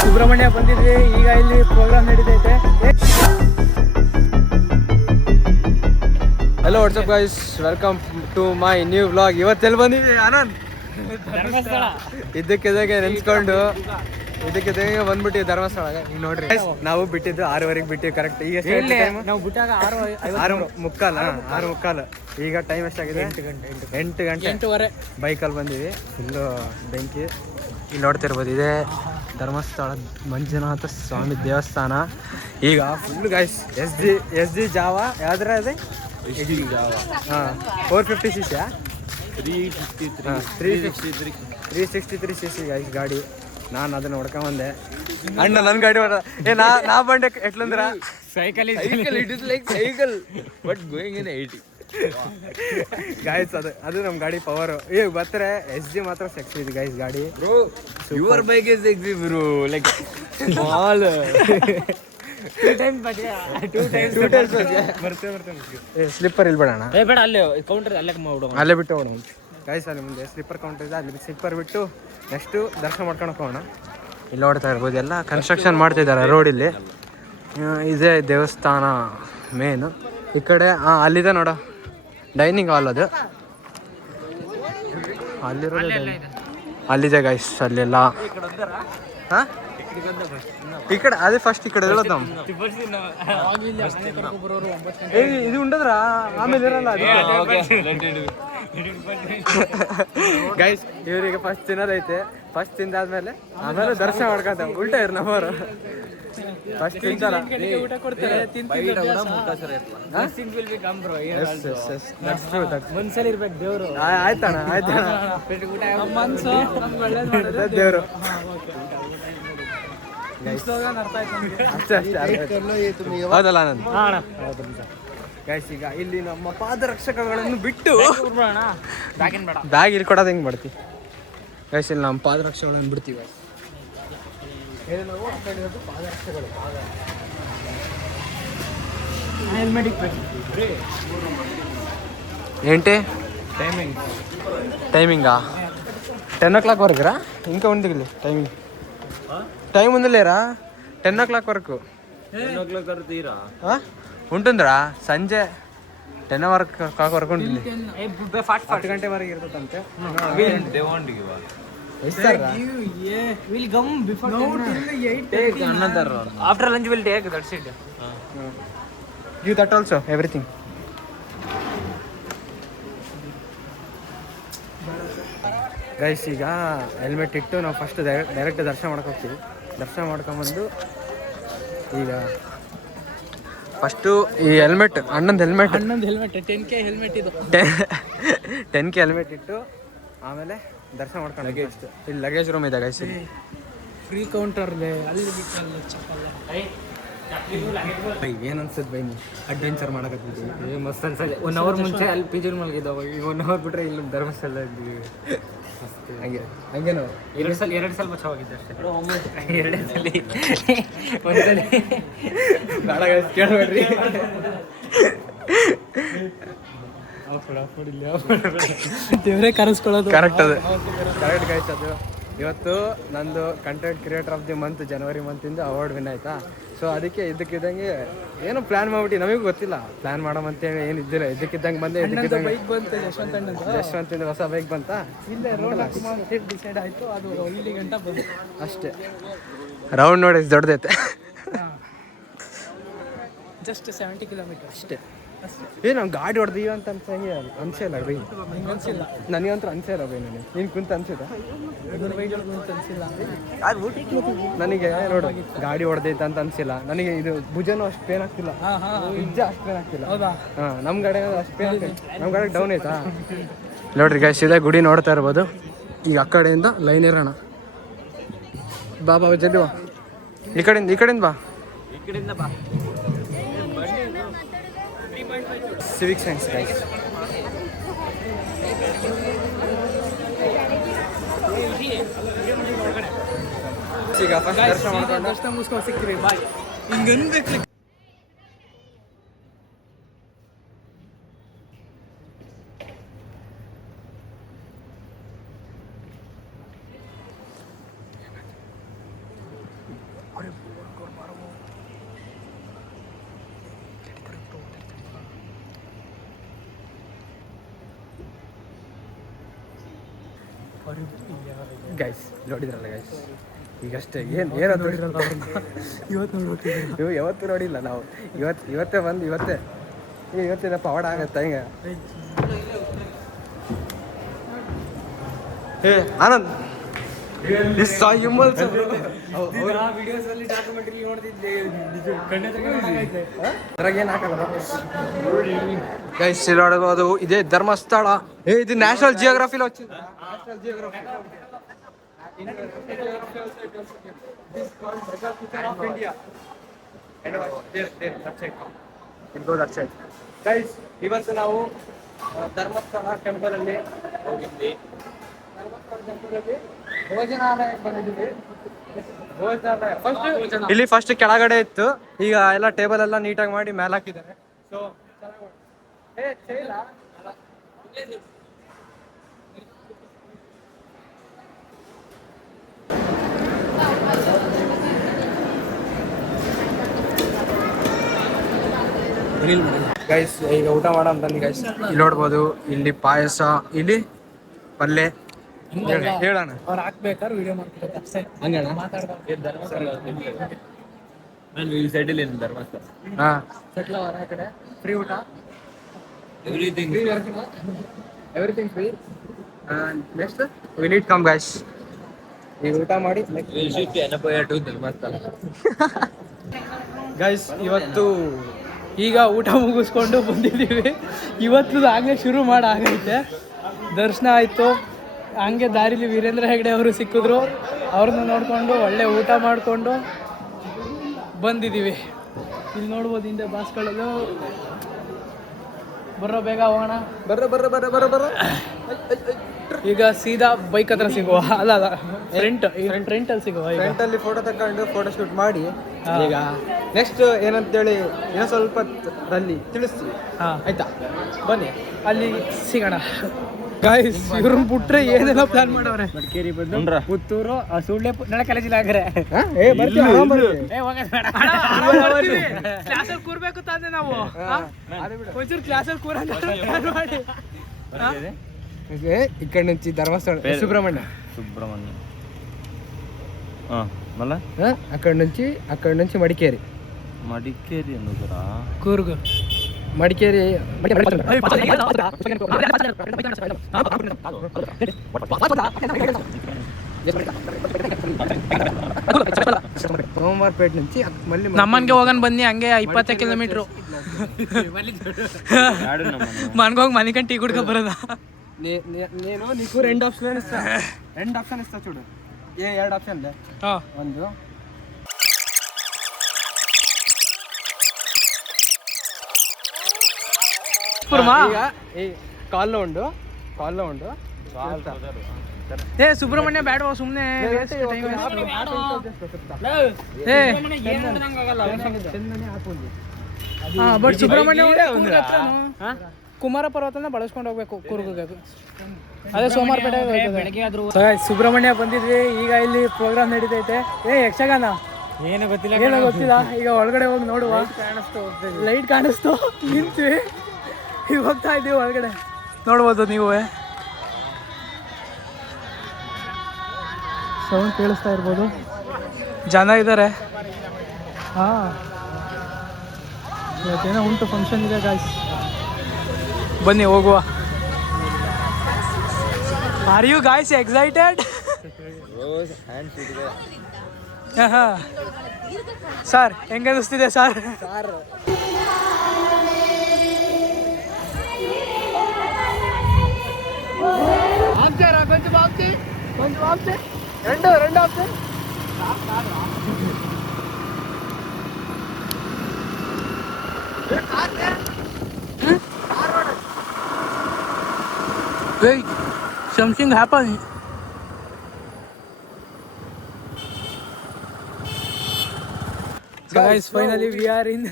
ಸುಬ್ರಹ್ಮಣ್ಯ ಬಂದಿದ್ವಿ, ಈಗ ಇಲ್ಲಿ ಪ್ರೋಗ್ರಾಮ್ ನಡೀತೈತೆ. Hello what's up guys, welcome to my new vlog. ಇವತ್ತೆಲ್ಲಿ ಬಂದಿದ್ವಿ ಆನಂದ್? ಇದಕ್ಕಿದಾಗೆ ನೆನ್ಸ್ಕೊಂಡು ಇದಕ್ಕಿದಾಗೆ ಬಂದ್ಬಿಟ್ಟು ಧರ್ಮಸ್ಥಳ. ಈಗ ನೋಡ್ರಿ, ನಾವು ಬಿಟ್ಟಿದ್ದು 6:30 ಬಿಟ್ಟಿವಿ ಕರೆಕ್ಟ್. ಈಗ ನಾವು ಬಿಟ್ಟಾಗ 6:45. ಈಗ ಟೈಮ್ ಎಷ್ಟಾಗಿದೆ? 8 ಗಂಟೆ 8:15 ಬೈಕಲ್ಲಿ ಬಂದಿವಿ. ಫುಲ್ಲು ಬೆಂಕಿ. ಇಲ್ಲಿ ನೋಡ್ತಿರ್ಬೋದು, ಇದೆ ಧರ್ಮಸ್ಥಳ ಮಂಜುನಾಥ ಸ್ವಾಮಿ ದೇವಸ್ಥಾನ. ಈಗ ಫುಲ್ ಗೈಸ್ ಎಸ್ ಜಿ ಜಾವ ಯಾವ್ದ್ರ ಅದೇ ಜಾವ 450cc 363 cc ಗೈಸ್ ಗಾಡಿ. ನಾನು ಅದನ್ನ ಹೊಡ್ಕೊಂಬಂದೆ. ಅಣ್ಣ ನನ್ನ ಗಾಡಿ ನಾ ಬಂಡೆ ಎಟ್ಲಂದ್ರ cycle but going in 80 guys. ಅದು ನಮ್ಮ ಗಾಡಿ ಪವರ್. ಈಗ ಬರ್ತಾರೆ ಎಸ್ ಜಿ ಮಾತ್ರ ಸೆಕ್ಸಿ ಇದೆ ಗೈಸ್ ಗಾಡಿ. Your bike is sexy bro, like small 2 times slipper ಇಲ್ಲಿ ಬಿಡೋಣ. ಬೇಡ, ಅಲ್ಲೇ ಕೌಂಟರ್ ಅಲ್ಲೇ ಬಿಟ್ಟು ಹೋಗೋಣ ಗೈಸ್. ಅಲ್ಲಿ ಮುಂದೆ ಸ್ಲಿಪ್ಪರ್ ಕೌಂಟರ್ ಇದೆ, ಅಲ್ಲಿ ಸ್ಲಿಪ್ಪರ್ ಬಿಟ್ಟು ನೆಕ್ಸ್ಟು ದರ್ಶನ ಮಾಡ್ಕೊಂಡು ಹೋಗೋಣ. ಇಲ್ಲಿ ನೋಡ್ತಾ ಇರ್ಬೋದು, ಎಲ್ಲ ಕನ್ಸ್ಟ್ರಕ್ಷನ್ ಮಾಡ್ತಿದ್ದಾರೆ ರೋಡಿಲ್ಲಿ. ಇದೇ ದೇವಸ್ಥಾನ ಮೇನು. ಈ ಕಡೆ ಅಲ್ಲಿದೆ ನೋಡ ಡೈನಿಂಗ್ ಹಾಲ್. ಅದು ಅಲ್ಲಿರೋದು ಅಲ್ಲಿದೆ ಗೈಸ್. ಅಲ್ಲೆಲ್ಲ ಹಾಂ ಈ ಕಡೆ ಅದೇ ಫಸ್ಟ್ ಈ ಕಡೆ ಹೇಳೋದು ನಾವು. ಇದು ಉಂಡದ್ರ ಆಮೇಲೆ ಇರಲ್ಲ ಗೈಸ್. ಇವರಿಗೆ ಫಸ್ಟ್ ತಿನ್ನೋದೈತೆ. ಫಸ್ಟ್ ತಿಂದಾದ್ಮೇಲೆ ಆಮೇಲೆ ದರ್ಶನ ಮಾಡ್ಕೊಂತ ಉಲ್ಟಾ ಇರ್ ನಮ್ಮವರು. ಫಸ್ಟ್ ತಿಂತಾರ ಮನ್ಸಲ್ಲಿ ಇರ್ಬೇಕು ದೇವ್ರು. ಆಯ್ತಣ್ಣ ದೇವ್ರು. ಹೌದಲ್ಲ ಆನಂದ್? ಗೈಸ್, ಈಗ ಇಲ್ಲಿ ನಮ್ಮ ಪಾದರಕ್ಷಕಗಳನ್ನು ಬಿಟ್ಟು ಬ್ಯಾಗ್ ಇಲ್ಲಿ ಕೊಡೋದು ಹೆಂಗೆ ಮಾಡ್ತೀವಿ ಗೈಸ್? ಇಲ್ಲಿ ನಮ್ಮ ಪಾದರಕ್ಷಕಗಳನ್ನು ಬಿಡ್ತೀವಿ. ಪಾದರಕ್ಷೆಗಳು ఏంటి టైమింగా 10 o'clock వరకురా? ఇంకా ఉంది టైమింగ్. టైం ఉందిలేరా 10 o'clock వరకు ఉంటుందిరా. సంజೆ 10 o'clock వరకు ఉంటుంది. 10 ಗಂಟೆ ವರೆಗೆ ಇರ್ತದಂತೆ. after lunch we'll take that's it. Give that also everything. Guys, ಈಗ ಹೆಲ್ಮೆಟ್ ಇಟ್ಟು ನಾವು ಫಸ್ಟ್ ಡೈರೆಕ್ಟ್ ದರ್ಶನ ಮಾಡ್ಕೊಂಡು ಹೋಗ್ತೀವಿ. ದರ್ಶನ ಮಾಡ್ಕೊಂಬಂದು ಈಗ ಫಸ್ಟು ಈ ಹೆಲ್ಮೆಟ್ ಅಣ್ಣಂದು ಹೆಲ್ಮೆಟ್ 10K ಹೆಲ್ಮೆಟ್ ಇದು 10K ಹೆಲ್ಮೆಟ್ ಇಟ್ಟು ಆಮೇಲೆ ದರ್ಶನ ಮಾಡ್ಕೊಂಡು ಅಷ್ಟು. ಇಲ್ಲಿ ಲಗೇಜ್ ರೂಮ್ ಇದೆ ಗೈಸ್. ಫ್ರೀ ಕೌಂಟರ್ ಅಲ್ಲಿ ಏನು ಅನ್ಸುತ್ತೆ ಬೈ? ನೀವು ಅಡ್ವೆಂಚರ್ ಮಾಡಕತ್ತಿದ್ದೀವಿ. ಮಸ್ತ್ ಅನ್ಸಲ್ಲ. 1 hour ಮುಂಚೆ ಅಲ್ಲಿ ಪಿ ಜಿ ಮಲಗಿದ್ದಾವ. ಈಗ 1 hour ಬಿಟ್ರೆ ಇಲ್ಲಿ ಧರ್ಮಸ್ಥಳ ಇದ್ದೀವಿ. ಹಂಗೆ ನಾವು 2 ಸಲ ಬಚಾವಾಗಿದ್ದೆ ಅಷ್ಟೇ. 2 ಸಲ ಒಂದ್ಸಲಿ ಬೇಡ ಗೈಸ್, ಕೇಳಬೇಡ್ರಿ. ದೇವರೇ ಕರೆಸ್ಕೊಳ್ಳೋದು ಕರೆಕ್ಟ್. ಅದು ಕರೆಕ್ಟ್ ಗೈಸ್. ಅದು ಇವತ್ತು ನಂದು content creator of the month ಜನವರಿ ಮಂತಿಂದ ಅವಾರ್ಡ್ ವಿನ್ ಆಯ್ತಾ. ಸೊ ಅದಕ್ಕೆ ಇದ್ದಕ್ಕಿದ್ದಂಗೆ ಏನೋ ಪ್ಲ್ಯಾನ್ ಮಾಡ್ಬಿಟ್ಟು, ನಮಗೂ ಗೊತ್ತಿಲ್ಲ ಪ್ಲ್ಯಾನ್ ಮಾಡೋಮಂತೇಳಿ ಏನು ಇದ್ದಿಲ್ಲ. ಇದ್ದಕ್ಕಿದ್ದಂಗೆ ಬಂದೆ. ಬೈಕ್ ಬಂತು ಯಶವಂತಿಂದ ಹೊಸ ಬೈಕ್ ಬಂತ. ಇಲ್ಲೇ ರೋಡ್ ಡಿಸೈಡ್ ಆಯಿತು. ಅದು ಇಲ್ಲಿ ಗಂಟ ಬಂತು ಅಷ್ಟೇ. ರೌಂಡ್ ನೋಡಿ ದೊಡ್ಡದೈತೆ. ಜಸ್ಟ್ 70 ಕಿಲೋಮೀಟರ್ ಅಷ್ಟೇ. ನಾವು ಗಾಡಿ ಹೊಡೆದೀವಿ ಅಂತ ಅನ್ಸಿಲ್ಲ ಬೈ. ನನಗಂತೂ ಅನ್ಸಿಲ್ಲ ಬೈ. ನೀನು ಕುಂತ ಅನ್ಸಿದ? ನನಗೆ ನೋಡು, ಗಾಡಿ ಹೊಡೆದೈತೆ ಅಂತ ಅನ್ಸಿಲ್ಲ ನನಗೆ. ಇದು ಭುಜನೂ ಅಷ್ಟು ಪೇನ್ ಆಗ್ತಿಲ್ಲ, ನಿಜ ಅಷ್ಟು ಪೇನ್ ಆಗ್ತಿಲ್ಲ. ಹಾಂ, ನಮ್ಮ ಗಾಡಿ ಅಷ್ಟು ಪೇನ್ ಆಗ್ತಿಲ್ಲ. ನಮ್ಮ ಗಾಡಿ ಡೌನ್ ಆಯ್ತಾ ನೋಡ್ರಿ ಗೈಸ್. ಇದೆ ಗುಡಿ ನೋಡ್ತಾ ಇರ್ಬೋದು. ಈಗ ಆ ಕಡೆಯಿಂದ ಲೈನ್ ಇರೋಣ. ಬಾ ಜಲ್ದಿ ಬಾ. ಈ ಕಡೆಯಿಂದ ಬಾ. Civic science guys. ಈಗ ಫಸ್ಟ್ ದರ್ಶನ ಮುಗಿಸ್ಕೊಂಡು ಸಿಕ್ಕಿರಿ. ಬಾಯ್. ಹಿಂಗನ್ಬೇಕು. ಗೈಸ್ ನೋಡಿದ್ರಲ್ಲ ಗೈಸ್ ಈಗಷ್ಟೇ ಏನದು ನೀವು ಯಾವತ್ತೂ ನೋಡಿಲ್ಲ ನಾವು ಇವತ್ತೇ ಬಂದು ಇವತ್ತಿನ ಪವಾಡ ಆಗತ್ತೆ ಹಿಂಗೆ. ಹೇ ಆನಂದ್ ಗೈಸ್ ನೋಡಬಹುದು ಇದೇ ಧರ್ಮಸ್ಥಳ. ಇದು ನ್ಯಾಷನಲ್ ಜಿಯೋಗ್ರಫಿలో వచ్చింది. ನ್ಯಾಷನಲ್ ಜಿಯೋಗ್ರಫಿ ಗೈಸ್ ಇವತ್ತು ನಾವು ಧರ್ಮಸ್ಥಳ ಟೆಂಪಲ್ ಅಲ್ಲಿ ಹೋಗಿದ್ವಿ. ಇಲ್ಲಿ ಫಸ್ಟ್ ಕೆಳಗಡೆ ಇತ್ತು, ಈಗ ಎಲ್ಲ ಟೇಬಲ್ ಎಲ್ಲ ನೀಟಾಗಿ ಮಾಡಿ ಮೇಲೆ ಹಾಕಿದ್ದಾರೆ. ಸೊ ಗೈಸ್ ಈಗ ಊಟ ಮಾಡೋ ಬಂದು ಗೈಸ್ ಇಲ್ಲಿ ನೋಡ್ಬೋದು, ಇಲ್ಲಿ ಪಾಯಸ, ಇಲ್ಲಿ ಪಲ್ಯ ಹೇಳೋಣ ಅವ್ರು ಹಾಕ್ಬೇಕಾದ್ರೆ ವಿಡಿಯೋ ಮಾಡ್ತಾರೆ ಅಷ್ಟೇ. ಧರ್ಮಸ್ಥಳ ಹಾ ಸೆಟ್ಲ್ ಅವರ ಕಡೆ ಫ್ರೀ ಊಟ, everything everything free. Next we need come guys. ಈಗ ಊಟ ಮಾಡಿ ಧರ್ಮಸ್ಥಳ ಗೈಸ್ ಇವತ್ತು ಈಗ ಊಟ ಮುಗಿಸ್ಕೊಂಡು ಬಂದಿದ್ದೀವಿ. ಇವತ್ತು ಆಗಲೇ ಶುರು ಆಗೈತೆ. ದರ್ಶನ ಆಯಿತು, ಹಂಗೆ ದಾರಿಲಿ ವೀರೇಂದ್ರ ಹೆಗ್ಡೆ ಅವರು ಸಿಕ್ಕಿದ್ರು, ಅವ್ರನ್ನ ನೋಡಿಕೊಂಡು ಒಳ್ಳೆ ಊಟ ಮಾಡಿಕೊಂಡು ಬಂದಿದ್ದೀವಿ. ಇಲ್ಲಿ ನೋಡ್ಬೋದು ಹಿಂದೆ ಬಾಸ್ಗಳಲ್ಲೂ. ಬರ್ರೋ ಬೇಗ ಹೋಗೋಣ. ಬರ್ರ ಈಗ ಸೀದಾ ಬೈಕ್ ಹತ್ರ ಸಿಗುವ, ಅಲ್ಲ ಫ್ರಂಟಲ್ಲಿ ಸಿಗುವ. ಈಗ ಫ್ರಂಟ್ ಅಲ್ಲಿ ಫೋಟೋ ತಕೊಂಡು ಫೋಟೋ ಶೂಟ್ ಮಾಡಿ ಈಗ ನೆಕ್ಸ್ಟ್ ಏನಂತೇಳಿ ಏನೋ ಸ್ವಲ್ಪ ಅಲ್ಲಿ ತಿಳಿಸ್ತೀವಿ. ಆಯ್ತಾ, ಬನ್ನಿ ಅಲ್ಲಿ ಸಿಗೋಣ. ಗಾಯ್ಸ್ ಇವ್ರನ್ನ ಬಿಟ್ರೆ ಏನೆಲ್ಲ ಪ್ಲಾನ್ ಮಾಡವ್ರೆ. ಮಡಿಕೇರಿ ಬಂದು ಪುತ್ತೂರು, ಸುಳ್ಳೆ ನಳ ಕಾಲೇಜಿಲ್ಲ ಆಗ್ರೆ ಕ್ಲಾಸಲ್ಲಿ ಕೂರ್ಬೇಕು ತಾನೆ ನಾವು. ಒಂಚೂರು ಕ್ಲಾಸಲ್ಲಿ ಕೂರ ಮಾಡಿ. ಈ ಕಡೆ నుంచి ಧರ್ಮಸ್ಥಳ ಸುಬ್ರಹ್ಮಣ್ಯ ಮಲ್ಲ ಅಕ್ಕಡ నుంచి ಮಡಿಕೇರಿ ಅನ್ನೋದರ ಕೂರ್ಗು ಮಡಿಕೇರಿ ಸೋಮವಾರಪೇಟೆ నుంచి ನಮ್ಮನ್ಗೆ ಹೋಗೋಣ ಬನ್ನಿ. ಹಂಗೆ 20 ಕಿಲೋಮೀಟ್ರು ಮನ್ಗೋಗಿ ಮನಿಕಂಡು ಟೀ ಕುಡ್ಕೊ ಬರೋದ. నేను నీకు రెండు ఆప్షన్ ఇస్తా చూడు. ಎರಡು ಆಪ್ಷನ್ ಇದೆ. ಒಂದು ಕಾల్లో ಉಂಡು ಏ ಸುಬ್ರಹ್ಮಣ್ಯ ಬೇಡವಾ ಸುಮ್ಮನೆ. ಬಟ್ ಸುಬ್ರಹ್ಮಣ್ಯ ಕುಮಾರ ಪರ್ವತನ ಬಳಸ್ಕೊಂಡು ಹೋಗ್ಬೇಕು ಕೂರ್ಗಿಗೆ. ಅದೇ ಸೋಮವಾರಪೇಟೆ ಸುಬ್ರಹ್ಮಣ್ಯ ಬಂದಿದ್ವಿ. ಈಗ ಇಲ್ಲಿ ಪ್ರೋಗ್ರಾಮ್ ನಡೀತೈತೆ. ಯಕ್ಷಗಾನ ಏನೋ ಗೊತ್ತಿಲ್ಲ. ಈಗ ಒಳಗಡೆ ಹೋಗಿ ನೋಡುವ. ಲೈಟ್ ಕಾಣಿಸ್ತು, ನಿಂತ್ವಿ. ಈಗ ಹೋಗ್ತಾ ಇದ್ದೀವಿ ಒಳಗಡೆ, ನೋಡ್ಬೋದು ನೀವು. ಸೌಂಡ್ ಕೇಳಿಸ್ತಾ ಇರ್ಬೋದು, ಜನ ಇದ್ದಾರೆ. ಇವತ್ತೇನೋ ಉಂಟು, ಫಂಕ್ಷನ್ ಇದೆ ಗಾಯ್ಸ್. ಬನ್ನಿ ಹೋಗುವ. Are you guys excited? Sir ಹೆಂಗೆ ಅನಿಸ್ತಿದೆ ಸರ್? కొంచెం ఆప్తే రెండు ఆప్తే Wait, something happened. Guys, finally we are in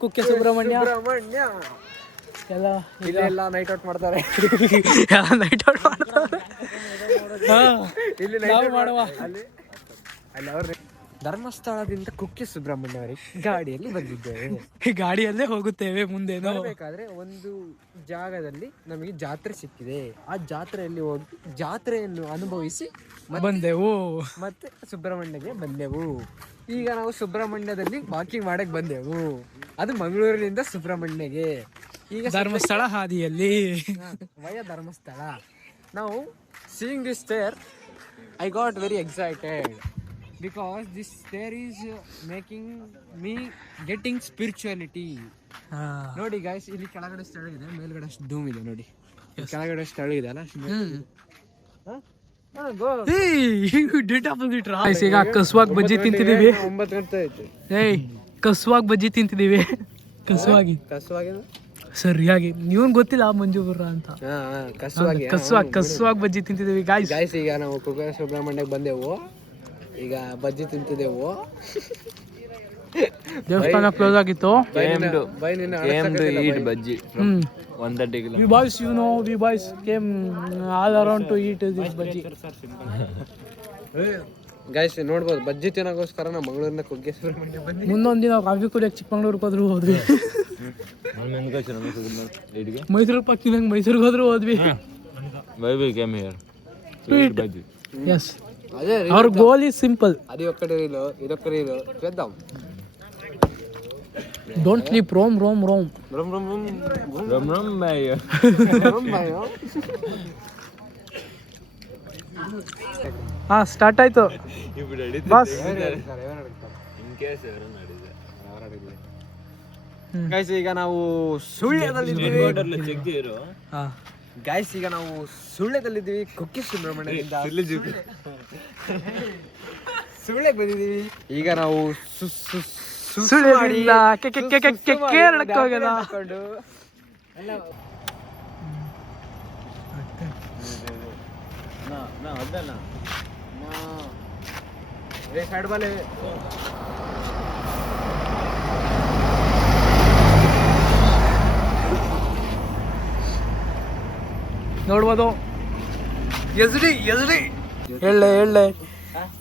Kukke Subrahmanya. ಇಲ್ಲೆಲ್ಲ ನೈಟ್ ಔಟ್ ಮಾಡ್ತಾರೆ. ನೈಟ್ ಔಟ್ ಮಾಡ್ತಾರೆ. ಇಲ್ಲಿ ಮಾಡುವ. ಅಲ್ಲಿ ಅವ್ರ ಧರ್ಮಸ್ಥಳದಿಂದ ಕುಕ್ಕೆ ಸುಬ್ರಹ್ಮಣ್ಯವರೆಗೆ ಗಾಡಿಯಲ್ಲಿ ಬಂದಿದ್ದೇವೆ. ಗಾಡಿಯಲ್ಲೇ ಹೋಗುತ್ತೇವೆ ಮುಂದೆ. ಬರಬೇಕಾದ್ರೆ ಒಂದು ಜಾಗದಲ್ಲಿ ನಮಗೆ ಜಾತ್ರೆ ಸಿಕ್ಕಿದೆ. ಆ ಜಾತ್ರೆಯಲ್ಲಿ ಹೋಗಿ ಜಾತ್ರೆಯನ್ನು ಅನುಭವಿಸಿ ಬಂದೆವು. ಮತ್ತೆ ಸುಬ್ರಹ್ಮಣ್ಯಗೆ ಬಂದೆವು. ಈಗ ನಾವು ಸುಬ್ರಹ್ಮಣ್ಯದಲ್ಲಿ ವಾಕಿಂಗ್ ಮಾಡಕ್ ಬಂದೆವು. ಅದು ಮಂಗಳೂರಿನಿಂದ ಸುಬ್ರಹ್ಮಣ್ಯಗೆ. ಈಗ ಧರ್ಮಸ್ಥಳ ಹಾದಿಯಲ್ಲಿ ವಯ ಧರ್ಮಸ್ಥಳ. ನಾವು seeing this stair, I got very excited because this stair is making me getting spirituality. ನೋಡಿ ಗಾಯ್ಸ್, ಇಲ್ಲಿ ಕೆಳಗಡೆ ಸ್ಥಳ ಇದೆ, ಮೇಲ್ಗಡೆ ಅಷ್ಟು ಧೂಮ್ ಇದೆ ನೋಡಿ. ಕೆಳಗಡೆ ಸ್ಥಳ ಇದೆ ಅಲ್ಲ. ಈಗ ಕಸುವಾಗಿ ಬಜ್ಜಿ ತಿಂತಿದೀವಿ. 9 ಗಂಟೆ ಆಯ್ತು. ಕಸುವಾಗಿ ಬಜ್ಜಿ ತಿಂತಿದೀವಿ. ಕಸುವಾಗಿ ಸರಿಯಾಗಿ ನೀವನ್ ಗೊತ್ತಿಲ್ಲ ಮಂಜುಬುರ್ರ ಅಂತ. ಕಸುವಾಗಿ ಬಜ್ಜಿ ತಿಂತಿದೀವಿ ಗಾಯ್ಸ್. ಈಗ ನಾವು ಕುಕ್ಕೆ ಸುಬ್ರಹ್ಮಣ್ಯಕ್ಕೆ ಬಂದೆವು. ಈಗ ಬಜ್ಜಿ ತಿಂತಿದೆವು. ದೇವಸ್ಥಾನ ಕ್ಲೋಸ್ ಆಗಿತ್ತು. ಬಜ್ಜಿ 130 km. We boys, you know, we boys came all around to eat this bhaji. Guys ನೋಡ್ಬೋದು, ಬಜ್ಜಿ ತಿನ್ನೋಕ್ಕೋಸ್ಕರ ನಾವು ಮಂಗಳೂರಿನ ಕುಕ್ಕೆ ಸುಬ್ರಹ್ಮಣ್ಯ ಬಂದ್ವಿ. ಮುಂದೊಂದು ದಿನ ಕಾಫಿ ಕುಡಿಯಕ್ಕೆ ಚಿಕ್ಕಮಂಗ್ಳೂರ್ಗೆ ಹೋದ್ರು ಹೋದ್ವಿ. ಮೈಸೂರು ಪಕ್ಕಿನಂಗೆ ಮೈಸೂರಿಗೆ ಹೋದ್ರು ಹೋದ್ವಿ. ಎಸ್, ಅವ್ರ ಗೋಲ್ ಈಸ್ ಸಿಂಪಲ್. అది ఒక్కటి రీలు ఇదొక్క రీలు చేద్దాం. ಡೋಂಟ್ ಸ್ಲೀಪ್, ರೋಮ್ ರೋಮ್ ರೋಮ್ రమ్ రమ్ Ram ram bhai. ಹಾ ಸ್ಟಾರ್ಟ್ ಆಯ್ತು ಬಾಸ್. ಗೈಸ್ ಈಗ ನಾವು ಸುಳ್ಯದಲ್ಲಿದ್ದೀವಿ. ಹಾ ಗೈಸ್ ಈಗ ನಾವು ಸುಳ್ಯದಲ್ಲಿದ್ದೀವಿ. ಕುಕ್ಕೆ ಸುಬ್ರಹ್ಮಣ್ಯದಿಂದ ಸುಳ್ಯಕ್ಕೆ ಬಂದಿದ್ದೀವಿ. ಈಗ ನಾವು ಸುಳ್ಯದಿಂದ ಕೇರಳಕ್ಕೆ ಹೋಗೋಣ. ಸೈಡ್ ಬಾಲೆ ನೋಡ್ಬೋದು. ಹೇಳೆ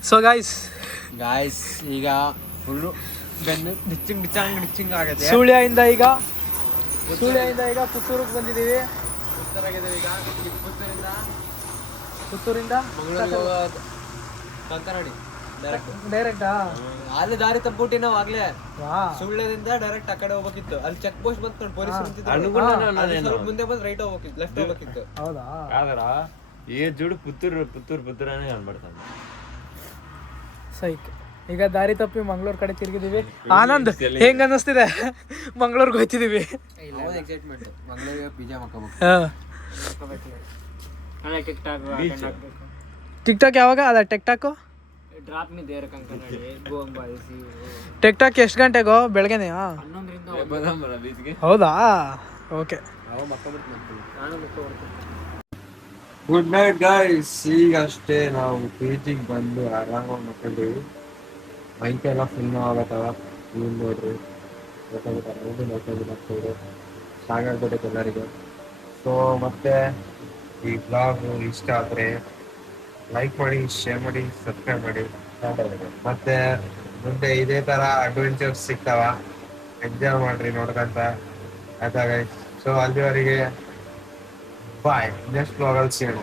ಸೊ ಗಾಯ್ಸ್ ಈಗ ಫುಲ್ಲು ಬೆನ್ನು ಡಿಚ್ಚಿಂಗ್ ಆಗಿದೆ. ಸುಳ್ಯದಿಂದ ಈಗ ಪುತ್ತೂರಿಗೆ ಬಂದಿದ್ದೀವಿ. ಪುತ್ತೂರಿಂದ ಮಂಕನಾಡಿ ಡೈರೆಕ್ಟಾ ಅಲ್ಲಿ ದಾರಿ ತಪ್ಪಿಬಿಟ್ಟು ನಾವು ಆಗ್ಲೇ ಸುಳ್ಯದಿಂದ ಡೈರೆಕ್ಟ್ ಆ ಕಡೆ ಹೋಗ್ಬೇಕಿತ್ತು. ಅಲ್ಲಿ ಚೆಕ್ ಪೋಸ್ಟ್ ಬಂತು, ಪೊಲೀಸ್ ಮುಂದೆ ಬಂದು ರೈಟ್ ಹೋಗ್ಬೇಕಿತ್ತು, ಲೆಫ್ಟ್ ಹೋಗ್ಬೇಕಿತ್ತು. ಹೌದಾ? ಜೋಡು ಪುತ್ತೂರನೇ ಕಾಣ್ಬಾರ್ತಾನೆ. ಸೈಕ್ ಈಗ ದಾರಿ ತಪ್ಪಿ ಮಂಗಳೂರು ಕಡೆ ತಿರುಗಿದೀವಿ. ಆನಂದ್ ಹೆಂಗ ಅನ್ನಿಸ್ತಿದೆ? ಮಂಗಳೂರಿಗೆ ಹೋಗ್ತಿದೀವಿ. ಎಕ್ಸೈಟ್ಮೆಂಟ್. ಮಂಗಳೂರಿಗೆ ಪಿಜ್ಜಾ ಮಾಡ್ಕೋಬೇಕು. ಟಿಕ್ ಟಾಕ್ ಯಾವಾಗ ಅದ? ಟಿಕ್ ಟಾಕ್ ಎಷ್ಟು ಗಂಟೆಗೋ? ಬೆಳಗ್ಗೆನೆ? ಹೌದಾ? ಓಕೆ. Good night guys. ಈಗ ಅಷ್ಟೇ ನಾವು ಪೀಚಿಗೆ ಬಂದು ಆರಾಮಾಗಿ ಮಕ್ಕಳಿದ್ದೀವಿ. ಮೈಕೆಲ್ಲ ಫುಲ್ ಆಗತ್ತವ. ನೀವು ನೋಡ್ರಿ, ನೋಡ್ಕೊಂಡು ಸಾಕಾಗ್ಬಿಟ್ಟೈತೆ ಎಲ್ಲರಿಗೆ. ಸೊ ಮತ್ತೆ ಈ ಬ್ಲಾಗ್ ಇಷ್ಟ ಆದರೆ ಲೈಕ್ ಮಾಡಿ, ಶೇರ್ ಮಾಡಿ, ಸಬ್ಸ್ಕ್ರೈಬ್ ಮಾಡಿ. ಮತ್ತೆ ಮುಂದೆ ಇದೇ ಥರ ಅಡ್ವೆಂಚರ್ಸ್ ಸಿಗ್ತಾವ, ಎಂಜಾಯ್ ಮಾಡ್ರಿ ನೋಡ್ಕೊಂತ. ಆಯ್ತಾ ಗೈಸ್? ಸೊ ಅಲ್ಲಿವರೆಗೆ ಬಾಯ್. ನೆಕ್ಸ್ಟ್ ಬ್ಲಾಗಲ್ಲಿ ಸಿಗೋಣ.